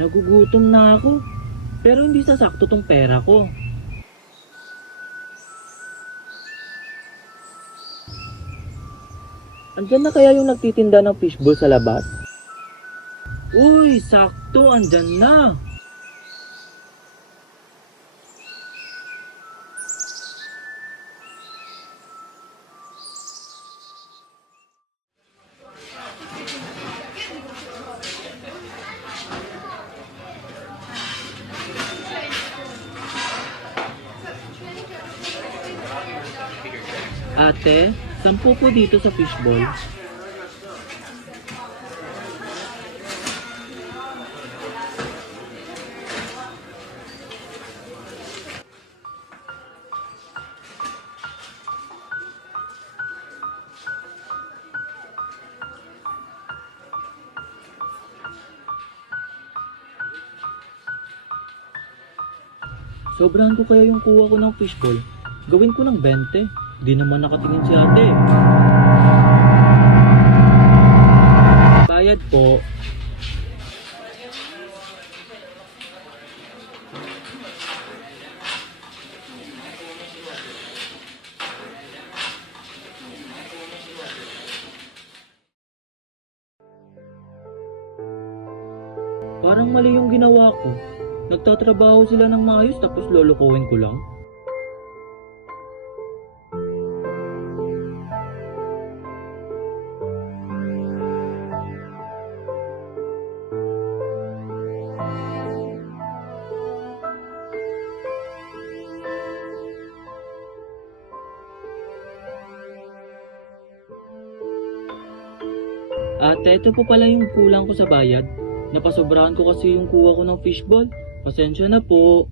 Nagugutom na ako. Pero hindi sasakto tong pera ko. Andyan na kaya yung nagtitinda ng fishball sa labas? Uy, sakto, andyan na. Ate, 10 po dito sa fishball. Sobrahan ko kaya yung kuha ko ng fishball. Gawin ko ng 20. Di naman nakatingin si ate. Bayad po. Parang mali yung ginawa ko. Nagtatrabaho sila ng maayos tapos lolokohin ko lang. Ate, ito po pala yung kulang ko sa bayad. Napasobrahan ko kasi yung kuha ko ng fishball. Pasensya na po.